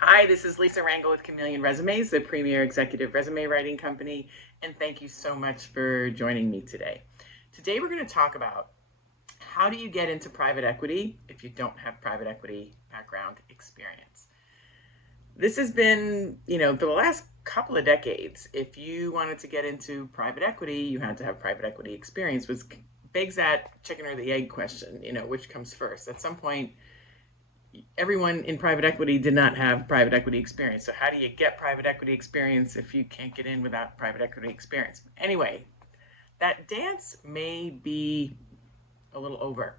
Hi, this is Lisa Rangel with Chameleon Resumes, the premier executive resume writing company, and thank you so much for joining me today. Today we're going to talk about how do you get into private equity if you don't have private equity background experience. This has been, for the last couple of decades, if you wanted to get into private equity, you had to have private equity experience, which begs that chicken or the egg question, which comes first. At some point, everyone in private equity did not have private equity experience. So how do you get private equity experience if you can't get in without private equity experience? Anyway, that dance may be a little over.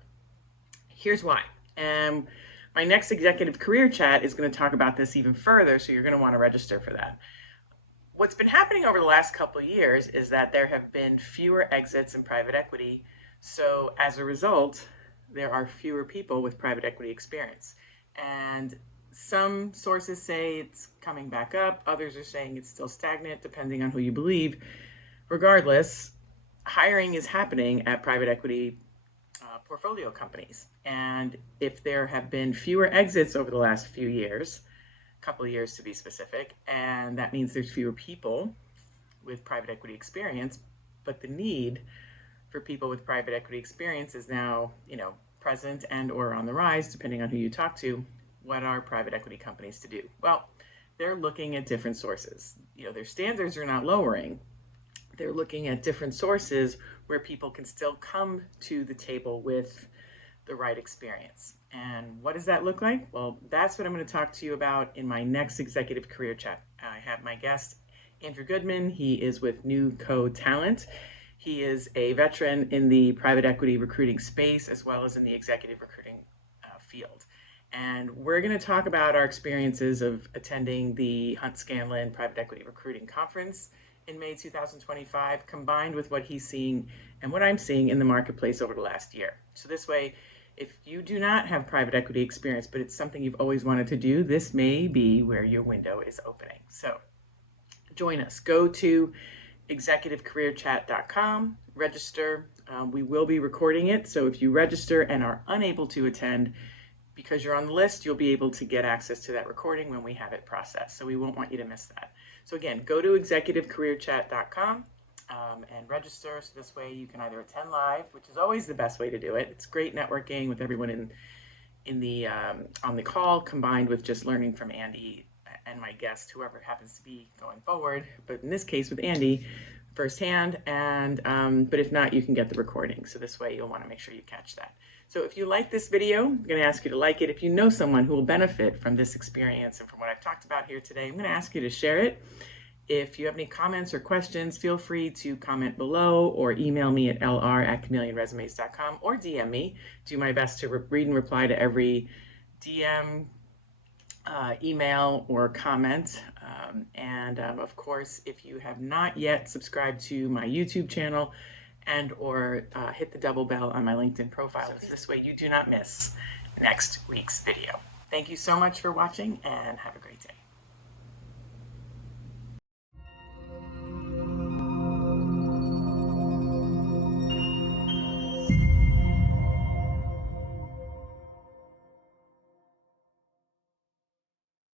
Here's why. My next executive career chat is going to talk about this even further, so you're going to want to register for that. What's been happening over the last couple of years is that there have been fewer exits in private equity. So as a result, there are fewer people with private equity experience. And some sources say it's coming back up. Others are saying it's still stagnant, depending on who you believe. Regardless, hiring is happening at private equity portfolio companies. And if there have been fewer exits over the last few years, a couple of years to be specific, and that means there's fewer people with private equity experience, but the need for people with private equity experience is now, present and or on the rise, depending on who you talk to. What are private equity companies to do? Well, they're looking at different sources. Their standards are not lowering. They're looking at different sources where people can still come to the table with the right experience. And what does that look like? Well, that's what I'm going to talk to you about in my next executive career chat. I have my guest, Andrew Goodman. He is with NewCo Talent. He is a veteran in the private equity recruiting space as well as in the executive recruiting field. And we're going to talk about our experiences of attending the Hunt Scanlon Private Equity Recruiting Conference in May 2025, combined with what he's seeing and what I'm seeing in the marketplace over the last year. So this way, if you do not have private equity experience, but it's something you've always wanted to do, this may be where your window is opening. So join us. Go to executivecareerchat.com, register. We will be recording it. So if you register and are unable to attend, because you're on the list, you'll be able to get access to that recording when we have it processed. So we won't want you to miss that. So again, go to executivecareerchat.com and register. So this way you can either attend live, which is always the best way to do it. It's great networking with everyone in the on the call, combined with just learning from Andy and my guest, whoever happens to be going forward. But in this case with Andy, firsthand. And but if not, you can get the recording. So this way you'll want to make sure you catch that. So if you like this video, I'm going to ask you to like it. If you know someone who will benefit from this experience and from what I've talked about here today, I'm going to ask you to share it. If you have any comments or questions, feel free to comment below or email me at lr@chameleonresumes.com or DM me. Do my best to read and reply to every DM, email, or comment. Of course, if you have not yet subscribed to my YouTube channel and or hit the double bell on my LinkedIn profile, so this way you do not miss next week's video. Thank you so much for watching and have a great day.